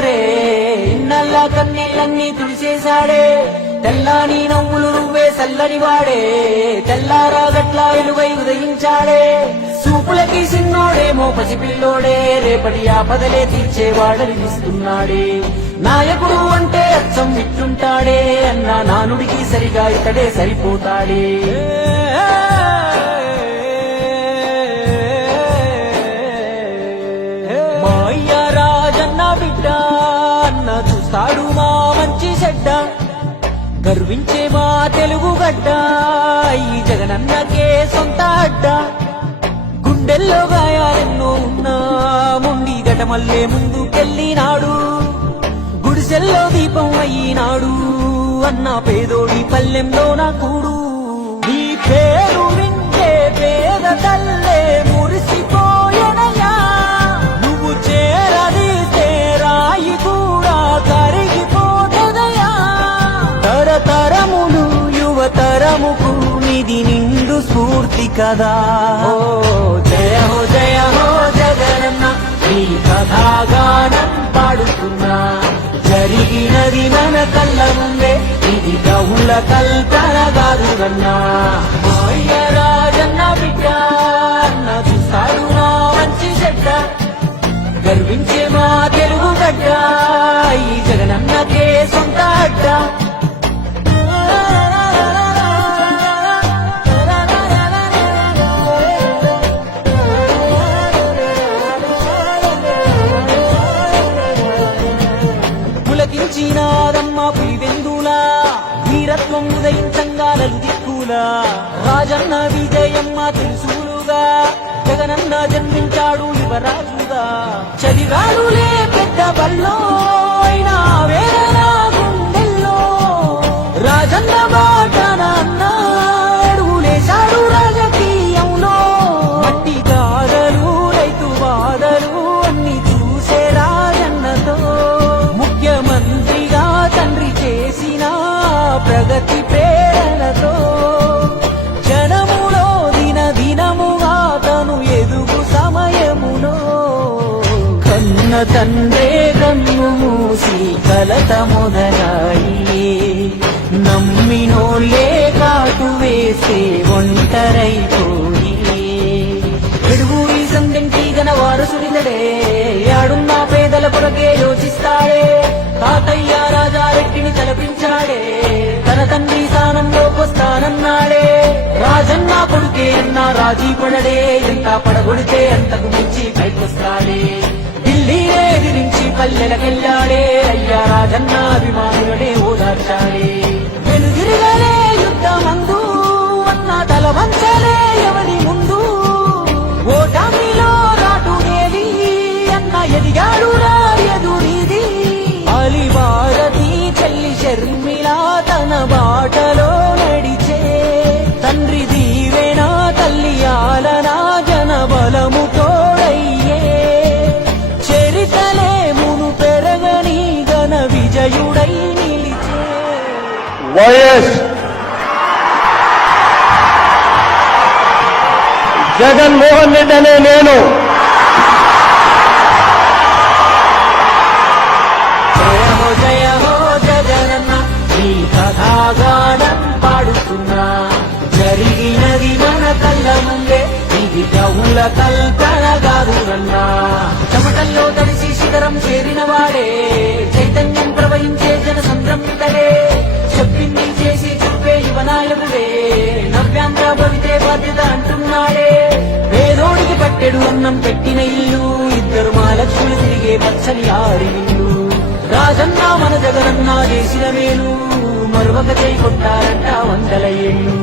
మరే ఇన్నల్ల కన్నీళ్ళన్నీ తుడిచేశాడే తెల్లాని నవ్వులు నువ్వే చల్లని వాడే తెల్లారా గట్లా ఎలువై ఉదయించాడే చూపులకి సిన్నోడేమో పసిపిల్లోడే రేపటి ఆపదలే తీర్చేవాడనిపిస్తున్నాడే నాయకుడు అంటే అచ్చం విట్టుంటాడే అన్న నానుడికి సరిగా ఇతడే సరిపోతాడే మా అయ్య రాజన్న బిడ్డ అన్న చూస్తాడు మా మంచి చెడ్డ గర్వించే మా తెలుగు గడ్డ ఈ జగనన్నకే సొంత అడ్డ గుండెల్లో గాయాలెన్నో ఉన్నా ముండి గటమల్లే ముందుకెళ్ళినాడు గుడిసెల్లో దీపం అయ్యినాడు అన్న పేదోడి పల్లెంలో నా కూడు నీ పేరు వింటే పేద తల్లే మురిసిపోయనయ్యా నువ్వు చేరదీస్తే రాయి కూడా కరిగిపోతదయ్యా తరతరములు యువతరముకు నిధి నిండు స్ఫూర్తి కదా ఓ జయ హో జగనన్న నీ కథాగానం పాడుతున్నా జరిగినది మన కళ్ళ ముందే ఇది కవుల కల్పన కాదురన్నా అయ్య రాజన్న బిడ్డ అన్న చూస్తాడు నా మంచి చెడ్డ గర్వించే మా తెలుగు గడ్డ ఈ జగనన్నకే సొంత అడ్డ పులకించినాదమ్మ పులివెందులా వీరత్వం ఉదయించంగాలలు దిక్కులా రాజన్న విజయమ్మ తెలుసులుగా జగనన్న జన్మించాడు యువరాజుగా చదివాడులే పెద్ద బల్లో అయినా వేరనా గుండెల్లో రాజన్న బాటన అడుగులేశాడు రాజకీయంలో మట్టి గాథలు రైతు బాధలు అన్ని చూసే రాజన్నతో ముఖ్యమంత్రిగా తండ్రి చేసిన ప్రగతి ప్రేరణతో జనములో దినదినముగా తను ఎదుగు సమయములో కన్న తండ్రే కన్ను మూసి కలత మొదలాయి నమ్మినోళ్ళే కాటు వేసే ఒంటరైపోయి ఎడుగురీసం దెంటి గన వారసుడితడే యాడున్న పేదల కొరకే యోచిస్తాడే తాతయ్య రాజారెడ్డిని తలపించాడే తన తండ్రి స్థానంలోకొస్తానన్నాడే రాజన్న కొడుకే అన్న రాజీ పడడే ఎంత పడగొడితే అంతకు మించి పైకొస్తాడే ఢిల్లీనే ఎదిరించి పల్లెలకెళ్ళాడే అయ్యా రాజన్న అభిమానులనే ఓదార్చాడే వెనుదిరగలే యుద్ధమందు అన్న తల వంచలే ఎవరి ముందు ఓటమిలో రాటునేది అన్న ఎదిగాడు ఎదురీది అలి భారతి చెల్లి షర్మిలా తన బాటలో నడిచే తండ్రి దీవెనా తల్లి ఆలనా జన బలము తోడయ్యే చరితలే మును పెరగని ఘన విజయుడై నిలిచే వైఎస్ జగన్మోహన్ రెడ్డి అనే నేను జయ హో జగనన్న ఈ కథాగానం పాడుతున్నా జరిగినది మన కళ్ళ ముందే ఇది కవుల కల్పన కాదురన్నా చెమటల్లో తడిసి శిఖరం చేరిన వాడే చైతన్యం ప్రవహించే జన సంద్రమితడే చెప్పింది చేసి చూపే యువనాయకుడే నవ్యాంధ్ర భవితే బాధ్యత అంటున్నాడే పేదోడికి పట్టెడు అన్నం పెట్టిన ఇల్లు ఇద్దరు మహాలక్ష్ములు తిరిగే పచ్చని ఆరి ఇల్లు రాజన్న మన జగనన్న చేసిన మేలు మరొక చేయి కొట్టారంట 100 ఏళ్ళు